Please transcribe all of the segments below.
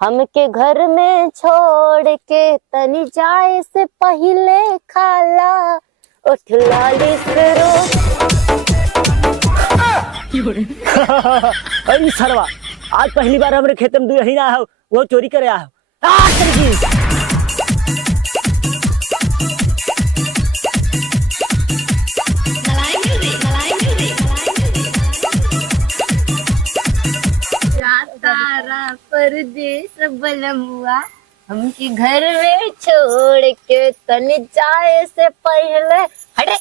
हमके घर में छोड़ के तनी जाए से पहले खाला उठ लाली से रो। अरे सरवा, आज पहली बार हमारे खेत में दूध ही ना हो, वो चोरी करे आ परदेस बलमुआ हमके घर में छोड़ के तनी जाए से पहले हटे।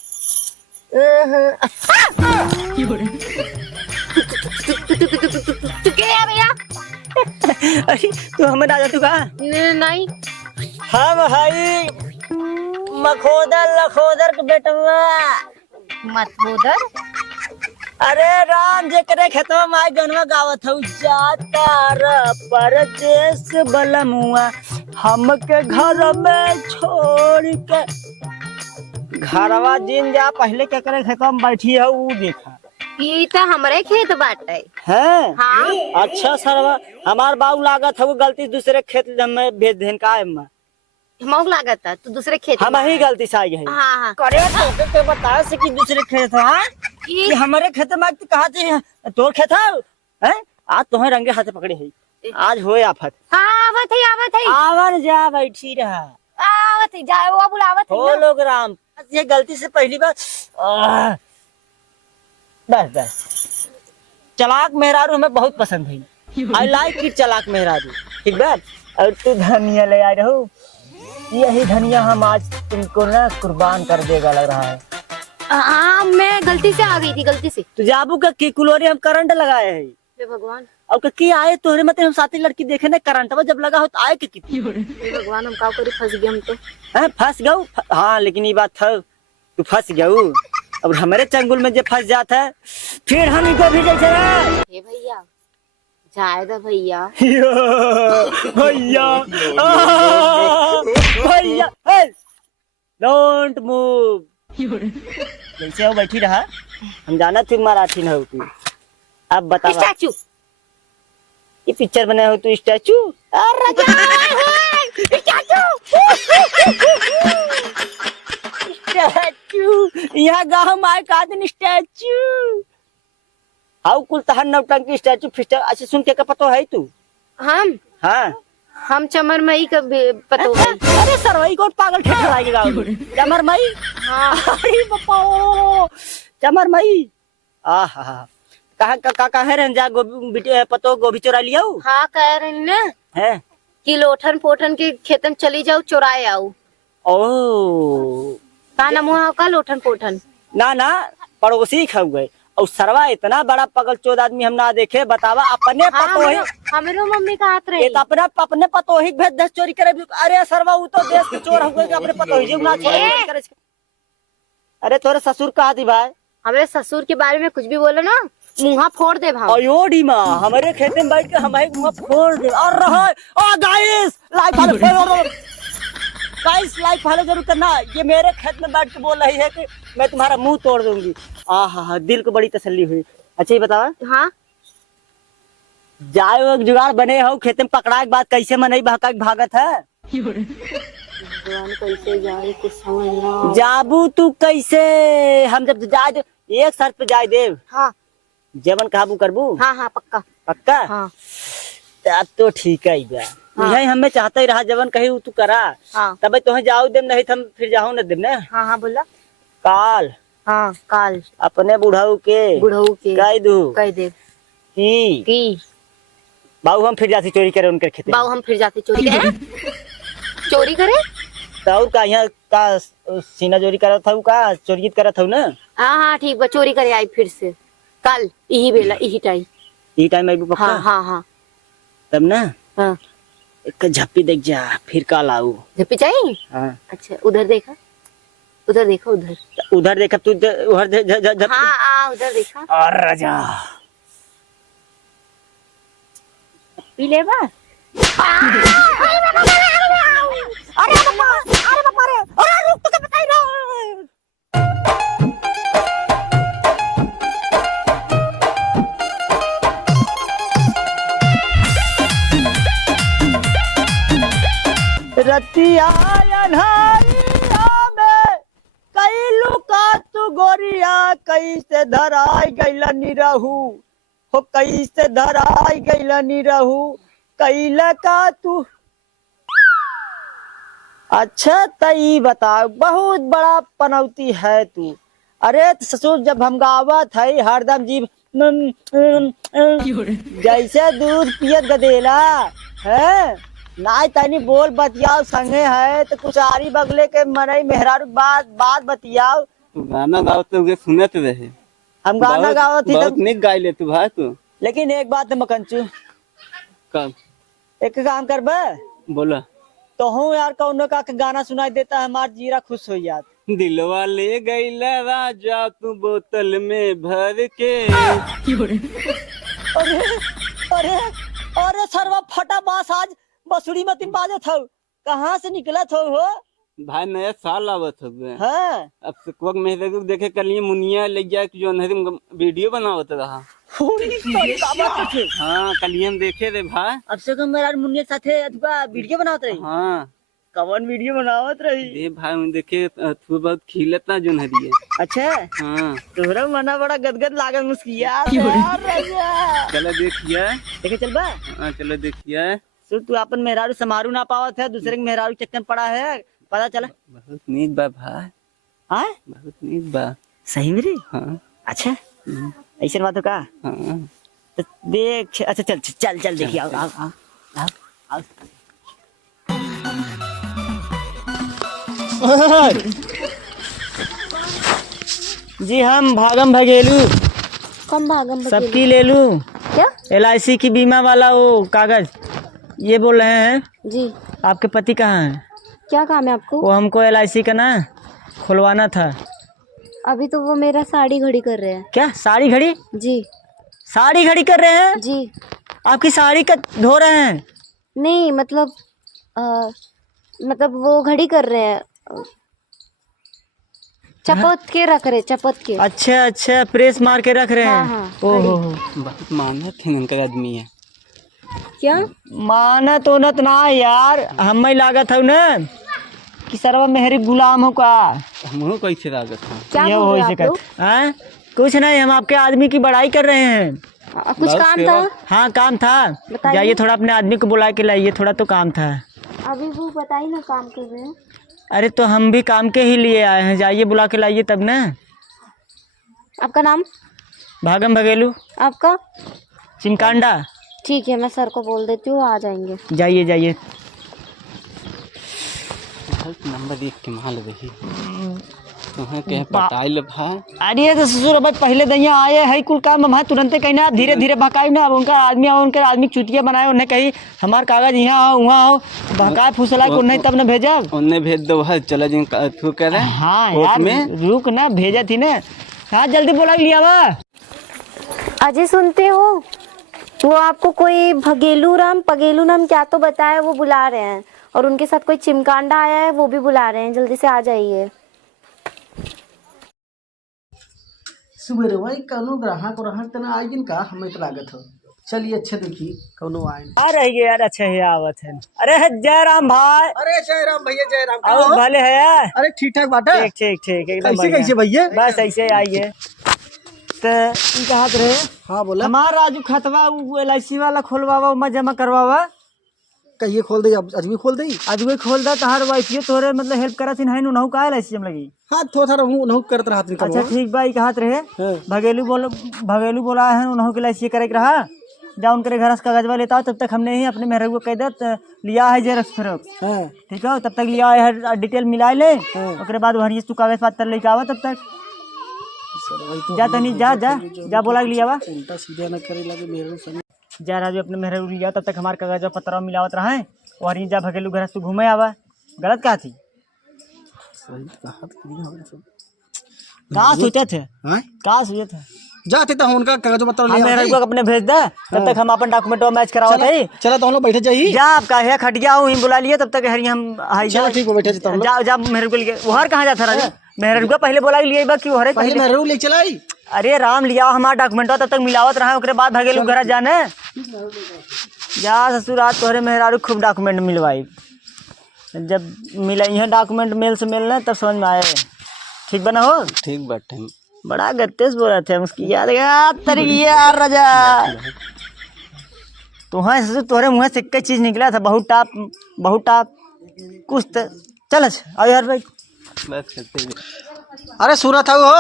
भैया अरे तू हमें ना जा तू कहा नहीं हम हाई मखोदर लखोदर के बेटवा मत उधर। अरे राम जे करे खेतवा माई गनवा गावत हूँ जाता र परदेस बलमुआ हमके घर में छोड़ के। घरवा जिन जा पहले के करे खेतवा में बैठी है ऊ देखा। ये तो हमारे खेत बाटे है हाँ। अच्छा सरवा, हमार बाऊ लागत है वो गलती दूसरे खेत में भेज देन का है मौक लागत है तू दूसरे खेत हम ही गलती से आई है। हाँ हाँ करे तो बता से कि दूसरे खेत है कि हमारे खेत में कहा थे तोर खेत है आज तुम्हें रंगे हाथ पकड़े है आज होए आफत। हाँ आवत है आवर जा बैठी रहा आवत है जाए वो बुलावत है हो लोग राम। ये गलती से पहली बार बस बस चलाक मेहरारू हमें बहुत पसंद है। आई लाइक इट चलाक मेहरारू ठीक बात। और तू धनिया ले आए रहो, यही धनिया हम आज तुमको ना कुर्बान कर देगा लग रहा है। हाँ मैं गलती से आ गई थी गलती से। तो जाबू का की कुलोरी हम करंट लगाए है हे भगवान और की आए तोहरे मत हम साथी लड़की देखे ना करंट जब लगा हो तो आए के कितनी। हे भगवान हम का करी फंस गए हम तो। हैं फंस गऊ हाँ लेकिन ये बात था तू फंस गऊ। अब हमारे चंगुल में जब फंस जाता है फिर हम इनको भी जैसे हे भैया जायदा भैया भैया भैया डोंट मूव जैसे वो बैठी रहा। हम जाना तू मराठी न हो तू। अब बता स्टैचू ये पिक्चर बना हो तू स्टैचू। स्टैचू यहाँ गाँव में आए का दिन स्टैचू हाउ कुल तहन नौटंकी स्टैचू फिस्टर। अच्छा सुन के पतो है तू हम हाँ हम चमर मई का पतो है। अरे सरवई को पागल ठेका लागेगा चमर मई। हाँ अरे बापा चमर मई आहा कहाँ है रंजा गोभी पतो गोभी चोरा लिया हाँ कह रही ना है कि लोठन पोठन के खेतन चली जाओ चुराए आओ। ओ का नाम हुआ का लोठन पोठन ना पड़ोसी खाऊ गए और सरवा इतना बड़ा पगल चोद आदमी हम ना देखे बतावा अपने पतो ही हमारे मम्मी का हाथ रहे अपने पतो ही भेज दस चोरी करे। अरे सरवा वो तो देश के चोर हो गए अपने पतो ही ना चोरी करे। अरे तोरे ससुर कहा थी भाई हमारे ससुर के बारे में कुछ भी बोलो ना मुँह फोड़ दे भाव। अयोडी माँ हमारे खेत में बैठ के हमारे मुँह फोड़ दे और रहा गाइस लाइक फॉलो जरूर करना। ये मेरे खेत में बैठ के बोल रही है कि मैं तुम्हारा मुंह तोड़ दूंगी। आहा दिल को बड़ी तसल्ली हुई। अच्छा ये बतावा हाँ जाए वो जुगाड़ बने हो खेत में पकड़ा के बाद कैसे मनई भागत है कैसे जाए कुछ समझ ना जाबू तू कैसे हम जब जाए एक शर्त पे जाए देव। हाँ जबन काबू करबू हाँ पक्का पक्का हाँ तब तो ठीक है हाँ। यही हमें चाहते ही रहा जबन कही तू करा हाँ। तब तुम्हें जाओ देम नहीं हम फिर जाओ न देम ना। हाँ बोला काल हाँ काल अपने बुढ़ाऊ के कह दे कि बाबू हम फिर जाती चोरी करे उनके खेते। बाबू हम फिर जाते चोरी करे चोरी करे तो का यहाँ का सीना चोरी करा था का चोरी करा था ना। हाँ ठीक बा चोरी करे आई फिर से कल यही बेला यही टाइम आई पक्का। हाँ तब ना हाँ एक झप्पी देख जा फिर काल आऊ झप्पी चाहिए। हाँ अच्छा उधर देखा उधर देखा तू उधर हाँ उधर देखा और राजा पी ले बा। अरे रुक तो बताई ना। गोरिया अन्हारिया में कैलू का तू गोरिया कैसे धराई गैला निरहू हो कैसे धराई गैला निरहू कैला का तू। अच्छा तई बताओ बहुत बड़ा पनौती है तू। अरे ससुर जब हम गावत है हरदम जीव जैसे दूध पियत गदेला है नाय तनी बोल बतियाओ संगे है तो कुछ आरी बगले के मनई मेहरारू बात बतियाओ। तू गाना गावत तो सुनत रहे। हम गाना गावत ही बहुत निक गाइले तू भाई तू। लेकिन एक बात है मकंचू कब एक काम कर बे बोला तो हूँ यार कौनो का गाना सुनाई देता है हमार जीरा खुश हो जात। दिलवा ले गईला राजा तू बोतल में भर के। अरे अरे अरे सरवा फटा बास आज बसुरी में तीन बाजत हो कहाँ से निकलत हो भाई नया साल आवत हो। हाँ अब सुकवक मेहरे को देखे कल मुनिया ले जाए जो अंधेरी वीडियो बनावत रहा। हाँ कल हम देखे रे भाई। अब से कम मेरा मुन्ने साथे अथवा वीडियो बनावत रही। हाँ कवन वीडियो बनावत रही ये भाई देखे तू बहुत खिलत ना जो नहरिए। अच्छा हाँ तोहरा मना बड़ा गदगद लागल मुस्किया चलो देखिए देखे चल बा। हाँ चलो देखिए सुन तू अपन मेहरारू समारू ना पावत है दूसरे के मेहरारू चक्कर पड़ा है पता चला। बहुत नीक बा भाई। हाँ बहुत नीक बा सही मेरी। हाँ अच्छा ऐसे बात हो का। हाँ तो देख अच्छा चल चल चल देखिए आओ आओ आओ आओ आओ। जी हम भागम भगेलू कम भागम सबकी ले लूं क्या LIC की बीमा वाला वो कागज ये बोल रहे हैं। जी आपके पति कहाँ हैं? क्या काम है आपको? वो हमको LIC का ना खुलवाना था। अभी तो वो मेरा साड़ी घड़ी कर रहे हैं। क्या साड़ी घड़ी? जी साड़ी घड़ी कर रहे हैं? जी आपकी साड़ी का धो रहे हैं? नहीं मतलब मतलब वो घड़ी कर रहे हैं चपत के रख रहे चपत के। अच्छा अच्छा प्रेस मार के रख रहे हैं। हाँ, हाँ, ओहो बहुत मानत है इनका आदमी है। क्या मानत ओनत ना यार हम लागत है ना कि सरवा मेहरी गुलाम हो का। हम कैसे लागत था क्या ये बोल हो रहे इसे आप लोग? हाँ कुछ नहीं हम आपके आदमी की बड़ाई कर रहे हैं। कुछ काम था? हाँ काम था। बताइए। जाइए थोड़ा अपने आदमी को बुला के लाइए थोड़ा तो काम था। अभी वो बताइए ना काम कर रहे हैं। अरे तो हम भी काम के ही लिए आए हैं जाइए बुला के लाइए तब ना। आपका नाम? भागम भगेलू। आपका? चिमकांडा। ठीक है मैं सर को बोल देती हूँ आ जाएंगे। जाइए जाइए नंबर देख के माल रही तुम्हें कह पटाइल भाई। अरे तो ससुर अब पहले दैया आए है कुल काम हम तुरंते कहीं ना धीरे धीरे भकाई ना। अब उनका आदमी चुतिया बनाए उन्हें कही हमार कागज यहाँ हो वहाँ हो भकाए फुसला के उन्हें तब न भेजा। उन्हें भेज दो भाई चलो जिन तू कह रहे। हाँ यार में रुक ना भेजा थी ना। हाँ जल्दी बोला लिया वा। अजय सुनते हो वो आपको कोई भगेलू राम पगेलू नाम क्या तो बताया वो बुला रहे हैं और उनके साथ कोई चिमकांडा आया है वो भी बुला रहे हैं जल्दी से आ जाइए। सुबह भाई कौनो ग्राहक तना आई दिन का हमें तो लागत हो। चलिए अच्छे देखिए कौनो आए आ रही है यार अच्छा है आवत है। अरे जय राम भाई। अरे जय राम भैया जय राम और भले है यार। अरे ठीक ठाक बाटा ठीक ठीक ठीक एकदम कैसे बढ़िया। कैसे भैया बस ऐसे आइए तो इनका हाथ रहे। हाँ बोला हमारा राजू खतवा LIC वाला खोलवावा उमा जमा करवावा कहिए खोल दे अजमी खोल दे आज वही खोल दा तहार वाइफियो तोरे मतलब हेल्प करा थी नहीं नहु का LIC में लगी। हाँ थोड़ा थोड़ा हूँ नहु करत रहा दिन अच्छा ठीक बा इक हाथ रहे। हाँ। भगेलू बोला है उनहु के LIC करे के रहा जा उनके घर से कागजवा लेता हो तब तक हमने ही अपने मेहर को कह दे लिया है जेरक्स फेरक्स। हाँ ठीक है तब तक लिया है डिटेल मिला ले उसके बाद भरिए तू कागज पत्र लेके आवा तब तक जा तनी जा बोला लिया वा उल्टा सीधा न करे लगे मेरे संग जा राजू अपने मेहर लिया तब तक हमारे कागज पत्र मिलावत रहा है और जा भगेलू घर से तू घूमे आवा। गलत कहा थी सही कहा तो कहाँ सोचे थे हां कहाँ सोचे थे जाते तो उनका कागज पत्र ले मेहर को अपने भेज दे तब तक हम अपन डॉक्यूमेंट मैच करावत है। चला तो हम लोग बैठे जाइए जा आप कहे खटिया हूँ बुला लिए तब तक हरी हम हाई चलो ठीक है बैठे जाता हूं जा जा मेहर को लिए उहर कहाँ जाता राजू मेहर को पहले बोला लिए बा कि उहरे पहले मेरे ले चलाई। अरे राम लिया हमारा डॉक्यूमेंट तब तक मिलावत रहा उसके बाद भगेलू घर जाने जा ससुराल तोहरे मेहरारू खूब डॉक्यूमेंट मिलवाई। जब मिला यहाँ डॉक्यूमेंट मेल से मिलना तब समझ में आए। ठीक बना हो? ठीक बैठे बड़ा गत्तेस बोल रहे थे उसकी याद यार राजा तुम्हारे मुँह से एक चीज निकला था, बहुत टाप कुछ तो। चल आओ यार भाई बात करते हैं। अरे सूरत है वो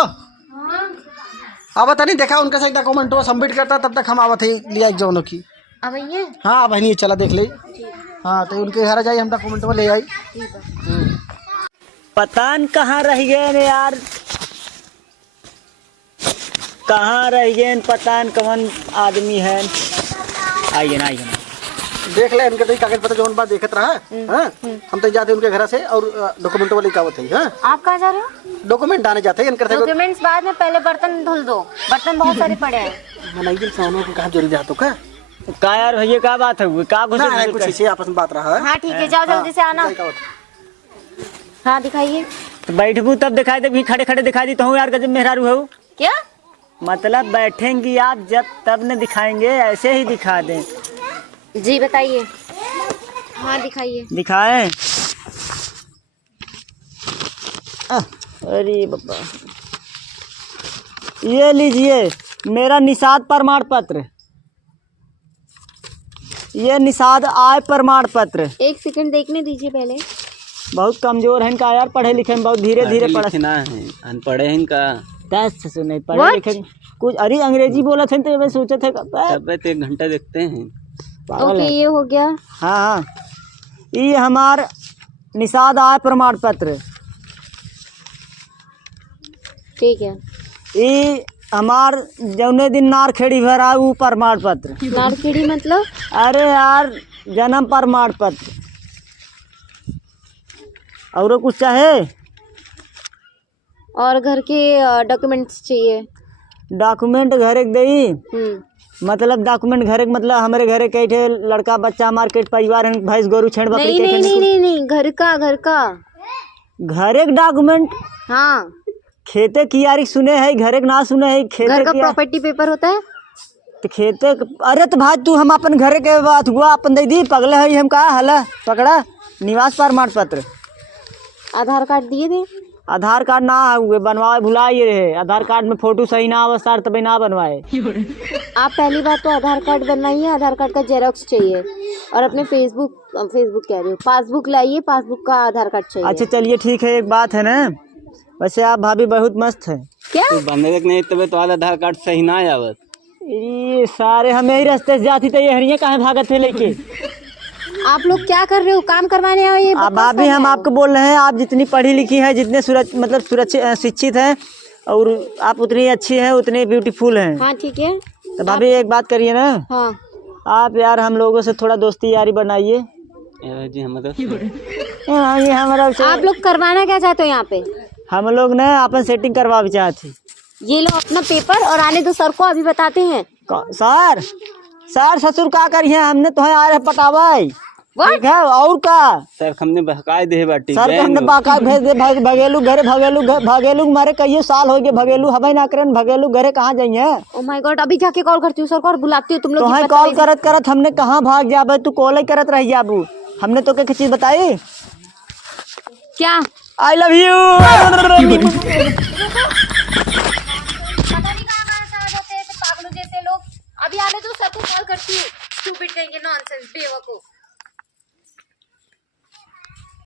आवत नहीं देखा उनका से डॉक्यूमेंट सबमिट करता तब तक हम आवत ही लिया एग्जाम की। अब ये हाँ अब नहीं चला देख ले। हाँ तो उनके घर जाई हम डॉक्यूमेंट ले आई। पता न कहाँ रह गए ने यार, कहाँ रह गए पता न कौन आदमी है। आइए ना देख ले इनके तो कागज पत्र जो बात देखत रहा हाँ हम तो जाते उनके घर से और डॉक्यूमेंट वाले कावत है। हाँ आप कहाँ जा रहे हो? डॉक्यूमेंट आने जाते हैं इनकर से। डॉक्यूमेंट्स बाद में, पहले बर्तन धुल दो, बर्तन बहुत सारे पड़े हैं। मनाई सामने को कहाँ जरूरी जातो का यार भैया क्या बात है का कुछ ना कुछ ऐसे आपस में बात रहा है। हाँ ठीक है, जाओ जल्दी से आना। हाँ दिखाइए। तो बैठबू तब दिखाई दे, खड़े खड़े दिखाई दी तो हूँ यार गजब मेहरारू हो। क्या मतलब बैठेंगी आप जब तब न दिखाएंगे, ऐसे ही दिखा दें। जी बताइए। हाँ दिखाइए। दिखाएं। अरे बाबा ये लीजिए मेरा निषाद प्रमाण पत्र, ये निषाद आय प्रमाण पत्र। एक सेकंड देखने दीजिए पहले। बहुत कमजोर है इनका यार, पढ़े लिखे में बहुत धीरे धीरे लिखना है, अनपढ़े हैं इनका। टेस्ट से नहीं पढ़े लिखे कुछ। अरे अंग्रेजी बोला थे तो मैं सोचा था तब 1 घंटा देखते हैं। ओके ये हो गया। हाँ ये हमार निषाद आय प्रमाण पत्र। ठीक है। ये हमार जौने दिन नारखेड़ी भरा वो प्रमाण पत्र। नारखेड़ी मतलब? अरे यार जन्म प्रमाण पत्र। और कुछ चाहे? और घर के डॉक्यूमेंट्स चाहिए। डॉक्यूमेंट घर एक दई मतलब डॉक्यूमेंट घर मतलब हमारे घरे कई ठे लड़का बच्चा मार्केट परिवार भैंस गोरू छेड़ बकरी। नहीं घर का घर एक डॉक्यूमेंट। हाँ खेते कियारी सुने है, घर एक ना सुने है। खेते घर का प्रॉपर्टी पेपर होता है तो खेते। अरे तो भाई तू हम अपन घरे के बात हुआ अपन दे दी पगले है हम कहा हला पकड़ा। निवास प्रमाण पत्र। आधार कार्ड दिए थे? आधार कार्ड ना हुए बनवाए भुलाइए रहे। आधार कार्ड में फोटो सही ना आवा सर तभी ना बनवाए। आप पहली बात तो आधार कार्ड बनवाइए, आधार कार्ड का जेरोक्स चाहिए और अपने फेसबुक कह रही हूँ पासबुक लाइए, पासबुक का आधार कार्ड चाहिए। अच्छा चलिए ठीक है। एक बात है ना, वैसे आप भाभी बहुत मस्त है। क्या तो बंदे नहीं तबे तो आधार कार्ड सही ना आवत। ये सारे हम यही रास्ते से जाती तो ये हरिया कहाँ भागत थे लेके। आप लोग क्या कर रहे हो? काम करवाने आए? ये अब भाभी हम आपको बोल रहे हैं, आप जितनी पढ़ी लिखी हैं, जितने सुरक्षित शिक्षित हैं और आप उतनी अच्छी हैं, उतनी ब्यूटीफुल हैं। हाँ ठीक है। तो भाभी एक बात करिए ना। हाँ आप यार हम लोगों से थोड़ा दोस्ती यारी बनाइए। जी ये हमारा आप लोग करवाना क्या चाहते हो यहाँ पे? हम लोग ना अपन सेटिंग करवा भी चाहते। ये लो अपना पेपर और आने दो सर को, अभी बताते हैं। सर ससुर का करिए, हमने तो आ रहे पटावाई। ठीक है और का सर हमने बहकाए दे बाटी सर को हमने बाकाय भेज दे भगेलू घरे भगेलू मारे कई साल हो गए भगेलू हमें ना करन भगेलू घरे कहाँ जाइए। ओ माय गॉड अभी जाके कॉल करती हूँ सर को और बुलाती हूँ तुम लोग। तो कॉल करत हमने कहाँ भाग जाबे, तू कॉल ही करत रह जाबू। हमने तो क्या चीज बताई? क्या? I love you. पागलों जैसे लोग। अभी आने दो सर को कॉल करती हूँ। स्टूपिड कहेंगे, नॉनसेंस बेवकूफ।